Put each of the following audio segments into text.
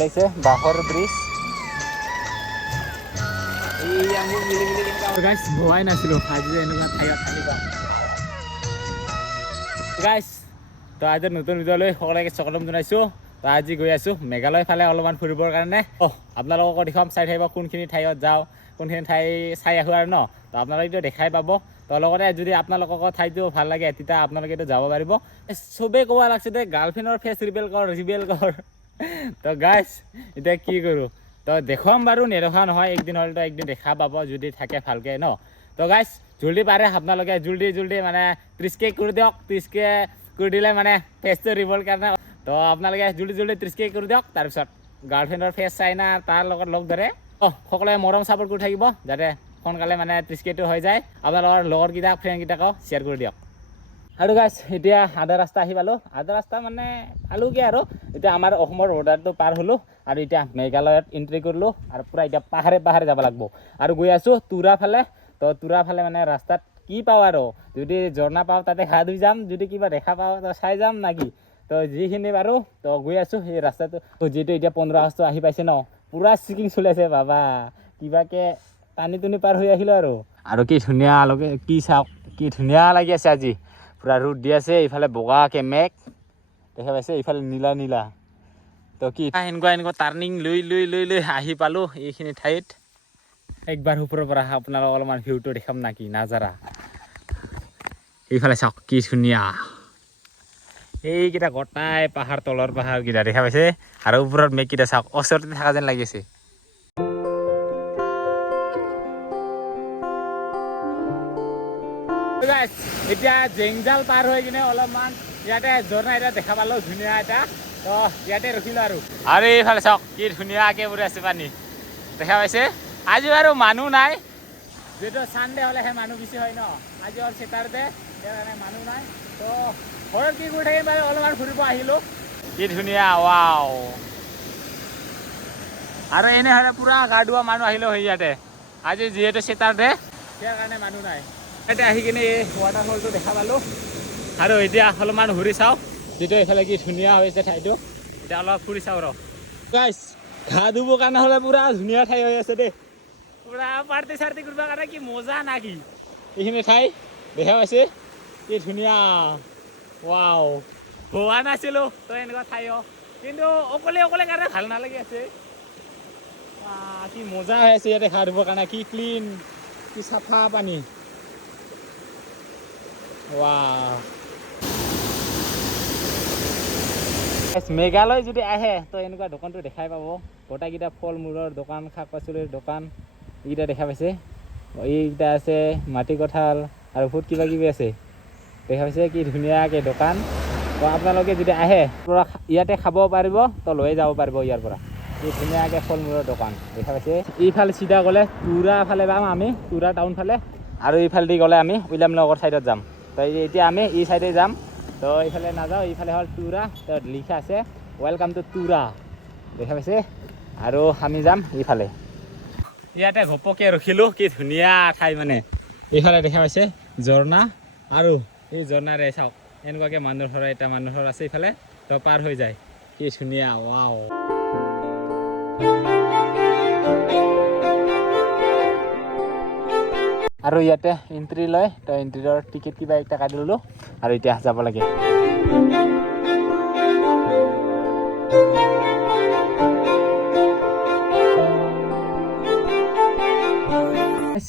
দেখিছে বাঁহৰ ব্ৰিজ গাইছ ভবাই নাছিলোঁ আজি যে এনেকুৱা ঠাইত আহিবা গাইছ তো আজি নতুন ভিডিঅ'লৈ সকলোকে স্বাগতম জনাইছোঁ তো আজি গৈ আছোঁ মেঘালয় ফালে অলপমান ফুৰিবৰ কাৰণে আপোনালোকক দেখুৱাম চাই থাকিব কোনখিনি ঠাইত যাওঁ কোনখিনি ঠাই চাই আহোঁ আৰু ন তো আপোনালোকে দেখাই পাব তো লগতে যদি আপোনালোকক ঠাইটো ভাল লাগে তেতিয়া আপোনালোকেতো যাব পাৰিব চবেই ক'ব লাগছে যে গাৰ্লফ্ৰেণ্ডৰ ফেচ ৰিভিল কৰ তো গাইছ এতিয়া কি কৰোঁ তো দেখুৱাম বাৰু নেদেখুৱা নহয় একদিন হ'লেতো একদিন দেখা পাব যদি থাকে ভালকৈ ন তো গাইছ জলদি পাৰে আপোনালোকে জলদি মানে 30K কৰি দিয়ক 30K কৰি দিলে মানে ফেচটো ৰিভিল কাৰণে তো আপোনালোকে জলদি 30K কৰি দিয়ক তাৰপিছত গাৰ্লফ্ৰেণ্ডৰ ফেচ চাই না তাৰ লগত লগ ধৰে সকলোৱে মৰম চাপৰ্ট কৰি থাকিব যাতে সোনকালে মানে 30Kটো হৈ যায় আপোনালোকৰ লগৰকেইটাক ফ্ৰেণ্ডকেইটাকো শ্বেয়াৰ কৰি দিয়ক আৰু গাইছ এতিয়া আধা ৰাস্তা আহি পালোঁ আধা ৰাস্তা মানে পালোঁগৈ আৰু এতিয়া আমাৰ অসমৰ বৰ্ডাৰটো পাৰ হ'লোঁ আৰু এতিয়া মেঘালয়ত এণ্ট্ৰি কৰিলোঁ আৰু পূৰা এতিয়া পাহাৰে যাব লাগিব আৰু গৈ আছোঁ তুৰা ফালে তো তুৰা ফালে মানে ৰাস্তাত কি পাওঁ আৰু যদি ঝৰ্ণা পাওঁ তাতে গা ধুই যাম যদি কিবা দেখা পাওঁ তো চাই যাম নাকি তো যিখিনি বাৰু তো গৈ আছোঁ সেই ৰাস্তাটো যিহেতু এতিয়া 15 আগষ্ট আহি পাইছে ন পূৰা চেকিং চলি আছে বাবা কিবাকৈ টানি পাৰ হৈ আহিলোঁ আৰু কি ধুনীয়া কি চাওক কি ধুনীয়া লাগি আছে আজি পূৰা ৰ'দ দি আছে ইফালে বগাকৈ মেঘ দেখা পাইছে ইফালে নীলা তো কি এনেকুৱা টাৰ্ণিং লৈ আহি পালোঁ এইখিনি ঠাইত একবাৰ ওপৰৰ পৰা আপোনালোক অলপমান ভিউটো দেখাম নাকি নাজাৰা এইফালে চাওক কি ধুনীয়া এইকেইটা গোটাই পাহাৰ তলৰ পাহাৰকেইটা দেখা পাইছে আৰু ওপৰত মেঘকেইটা চাওক ওচৰতে থকা যেন লাগিছে এতিয়া জেংজাল পাৰ হৈ কিনে অলপমান ইয়াতে ঝৰ্ণা এটা দেখা পালোঁ ধুনীয়া এটা তো ইয়াতে ৰখিলোঁ আৰু এইফালে চাওক কি ধুনীয়াকৈ পৰি আছে পানী দেখা পাইছে আজি বাৰু মানুহ নাই যিহেতু ছানডে হ'লেহে মানুহ বেছি হয় ন আজি হ'ল ছেটাৰডে সেইকাৰণে মানুহ নাই তো ঘৰত কি কৰি থাকিম বাৰু অলপমান ফুৰিব আহিলোঁ কি ধুনীয়া ৱাও আৰু এনেহ'লে পূৰা গা ধোৱা মানুহ আহিলেও হয় ইয়াতে আজি যিহেতু ছেটাৰডে সেইকাৰণে মানুহ নাই এতিয়া আহি কিনে এই ৱাটাৰফলটো দেখা পালোঁ আৰু এতিয়া অলপমান ঘূৰি চাওঁ যিটো এইফালে কি ধুনীয়া হৈছে ঠাইটো এতিয়া অলপ ফুৰি চাওঁ গাইছ গা ধুবৰ কাৰণে হ'লে পূৰা ধুনীয়া ঠাই হৈ আছে দেই পূৰা পাৰ্টি চাৰ্টি কৰিবৰ কাৰণে কি মজা নাকি এইখিনি ঠাই দেখা পাইছে কি ধুনীয়া ৱাও হোৱা নাছিলোঁ তো এনেকুৱা ঠাইও কিন্তু অকলে কাৰণে ভাল নালাগি আছে কি মজা হৈ আছে ইয়াতে গা ধুবৰ কাৰণে কি ক্লিন কি চাফা পানী মেঘালয় যদি আহে তো এনেকুৱা দোকানটো দেখাই পাব গোটেইকেইটা ফল মূলৰ দোকান শাক পাচলিৰ দোকান এইকেইটা দেখা পাইছে এইকেইটা আছে মাটি কঁঠাল আৰু বহুত কিবা কিবি আছে দেখা পাইছে কি ধুনীয়াকৈ দোকান তো আপোনালোকে যদি আহে পূৰা ইয়াতে খাব পাৰিব তো লৈ যাব পাৰিব ইয়াৰ পৰা এই ধুনীয়াকৈ ফল মূলৰ দোকান দেখা পাইছে এইফালে চিধা গ'লে তুৰা ফালে যাম আমি তুৰা টাউন ফালে আৰু এইফালেদি গ'লে আমি উইলিয়াম নগৰ ছাইডত যাম তো এতিয়া আমি এই ছাইডে যাম তো এইফালে নাযাওঁ এইফালে হ'ল তুৰা তো লিখা আছে ৱেলকাম টু তুৰা দেখা পাইছে আৰু আমি যাম এইফালে ইয়াতে ঘপকৈ ৰখিলোঁ কি ধুনীয়া ঠাই মানে এইফালে দেখা পাইছে ঝৰ্ণা আৰু এই ঝৰ্ণাৰে চাওক এনেকুৱাকৈ মানুহৰ এটা মানুহৰ আছে এইফালে তো পাৰ হৈ যায় কি ধুনীয়া ৱাও আৰু ইয়াতে এণ্ট্ৰি লয় তো এণ্ট্ৰিৰ টিকেট কিবা একটা কাটি ল'লোঁ আৰু এতিয়া যাব লাগে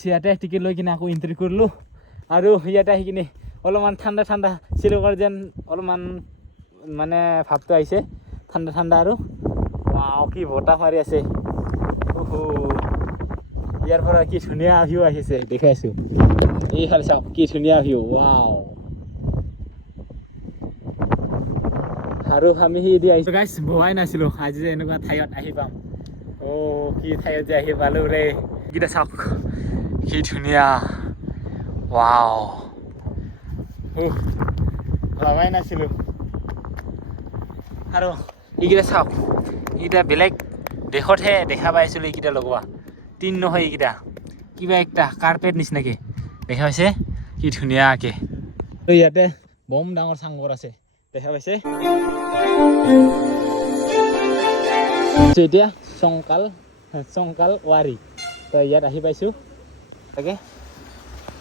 ইয়াতে টিকেট লৈ কিনে আকৌ এণ্ট্ৰি কৰিলোঁ আৰু ইয়াতে আহি কিনে অলপমান ঠাণ্ডা শ্বিলঙৰ যেন অলপমান মানে ভাৱটো আহিছে ঠাণ্ডা আৰু ৱাও কি বতাহ মাৰি আছে ইয়াৰ পৰা কি ধুনীয়া ভিউ আহিছে দেখাইছোঁ এইফালে চাওক কি ধুনীয়া ভিউ ৱাও আৰু আমি দি আহিছোঁ গাইছ ভবাই নাছিলোঁ আজি যে এনেকুৱা ঠাইত আহি পাম কি ঠাইত যে আহি পালোঁ ৰে এইকেইটা চাওক কি ধুনীয়া ৱাও ভবাই নাছিলোঁ আৰু এইকেইটা চাওক এইকেইটা বেলেগ দেশতহে দেখা পাইছিলোঁ এইকেইটা লগোৱা তিন নহয় এইকেইটা কিবা একটা কাৰ্পেট নিচিনাকৈ দেখা পাইছে কি ধুনীয়াকৈ ইয়াতে বম ডাঙৰ চাংঘৰ আছে দেখা পাইছে এতিয়া চংকাল ৱাৰী তো ইয়াত আহি পাইছোঁ তাকে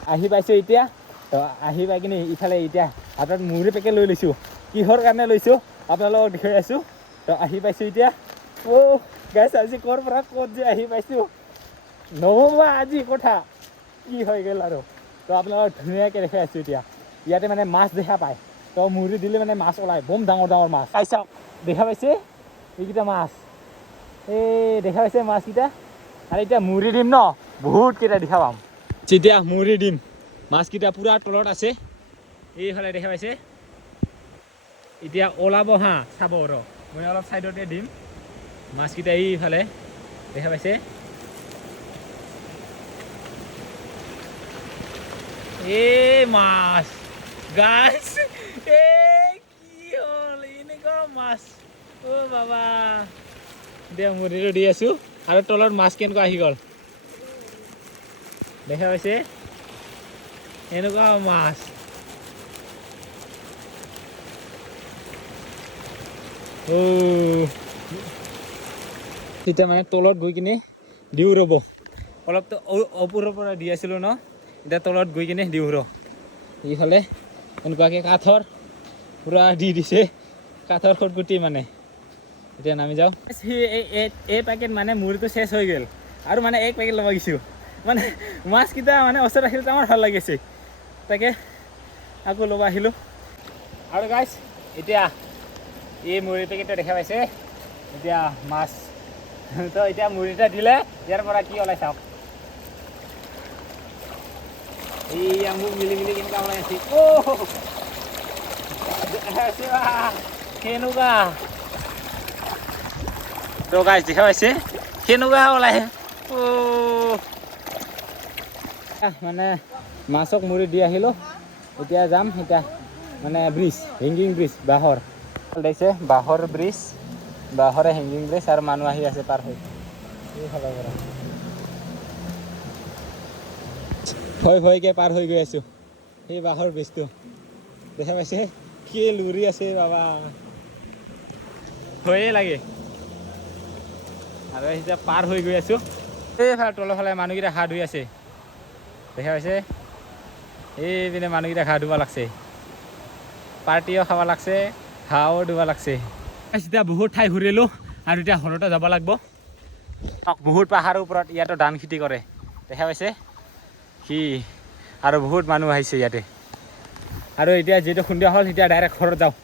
আহি পাইছোঁ এতিয়া তো আহি পাই কিনে ইফালে এতিয়া হাতত মুড়ি পেকেট লৈ লৈছোঁ কিহৰ কাৰণে লৈছোঁ আপোনালোকক দেখুৱাই আছোঁ তো আহি পাইছোঁ এতিয়া গাইছ আজি ক'ৰ পৰা ক'ত যে আহি পাইছোঁ নভবা আজি কথা কি হৈ গ'ল আৰু তো আপোনালোকক ধুনীয়াকৈ দেখাই আছোঁ এতিয়া ইয়াতে মানে মাছ দেখা পায় তো মুড়ি দিলে মানে মাছ ওলায় বম ডাঙৰ ডাঙৰ মাছ চাই চাওক দেখা পাইছে এইকেইটা মাছ দেখা পাইছে মাছকেইটা আৰু এতিয়া মুড়ি দিম ন বহুতকেইটা দেখা পাম যেতিয়া মুড়ি দিম মাছকেইটা পূৰা তলত আছে এইফালে দেখা পাইছে এতিয়া ওলাব হা চাব ৰ মই অলপ ছাইডতে দিম মাছকেইটা এইফালে দেখা পাইছে মাছ গাইছ কি হ'ল এনেকুৱা মাছ বাবা দে মুড়িটো দি আছোঁ আৰু তলত মাছ কেনেকুৱা আহি গ'ল দেখা পাইছে এনেকুৱা মাছ তেতিয়া মানে তলত গৈ কিনে দিওঁ ৰ'ব অলপতো ওপৰৰ পৰা দি আছিলোঁ ন এতিয়া তলত গৈ কিনে দিওঁ ৰ এইফালে এনেকুৱাকৈ কাঠৰ পূৰা দি দিছে কাঠৰ খটগুটি মানে এতিয়া নামি যাওঁ এই পেকেট মানে মুড়িটো শেষ হৈ গ'ল আৰু মানে এক পেকেট ল'ব গৈছোঁ মানে মাছকেইটা মানে ওচৰত ৰাখিলে আমাৰ ভাল লাগিছে তাকে আকৌ ল'ব আহিলোঁ আৰু গাইছ এতিয়া এই মুড়ি পেকেটটো দেখা পাইছে এতিয়া মাছ তো এতিয়া মুড়িটা দিলে ইয়াৰ পৰা কি ওলাই চাওক এই মোক মিলি কেনেকুৱা ওলাই আছে কেনেকুৱা তো গাইছ দেখা পাইছে কেনেকুৱা ওলাই মানে মাছক মুড়ি দি আহিলোঁ এতিয়া যাম এতিয়া মানে ব্ৰিজ হেংগিং ব্ৰিজ বাঁহৰ দেখিছে বাঁহৰ ব্ৰিজ বাঁহৰে হেংগিং ব্ৰিজ আৰু মানুহ আহি আছে পাৰ হৈ এইফালৰ পৰা ভয়কৈ পাৰ হৈ গৈ আছোঁ সেই বাঁহৰ ব্ৰিজটো দেখা পাইছে কি লুৰি আছে বাবা ভয়ে লাগে আৰু এতিয়া পাৰ হৈ গৈ আছোঁ এইফালে তলৰ ফালে মানুহকেইটা হাত ধুই আছে দেখা পাইছে এইপিনে মানুহকেইটা ঘা ধুব লাগছে পাৰ্টিও খাব লাগছে ঘাও ধুব লাগছে এতিয়া বহুত ঠাই ঘূৰিলোঁ আৰু এতিয়া ঘৰতে যাব লাগিব বহুত পাহাৰৰ ওপৰত ইয়াতো ধান খেতি কৰে দেখা পাইছে কি আৰু বহুত মানুহ আহিছে ইয়াতে আৰু এতিয়া যিটো সন্ধিয়া হ'ল এতিয়া ডাইৰেক্ট ঘৰত যাওঁ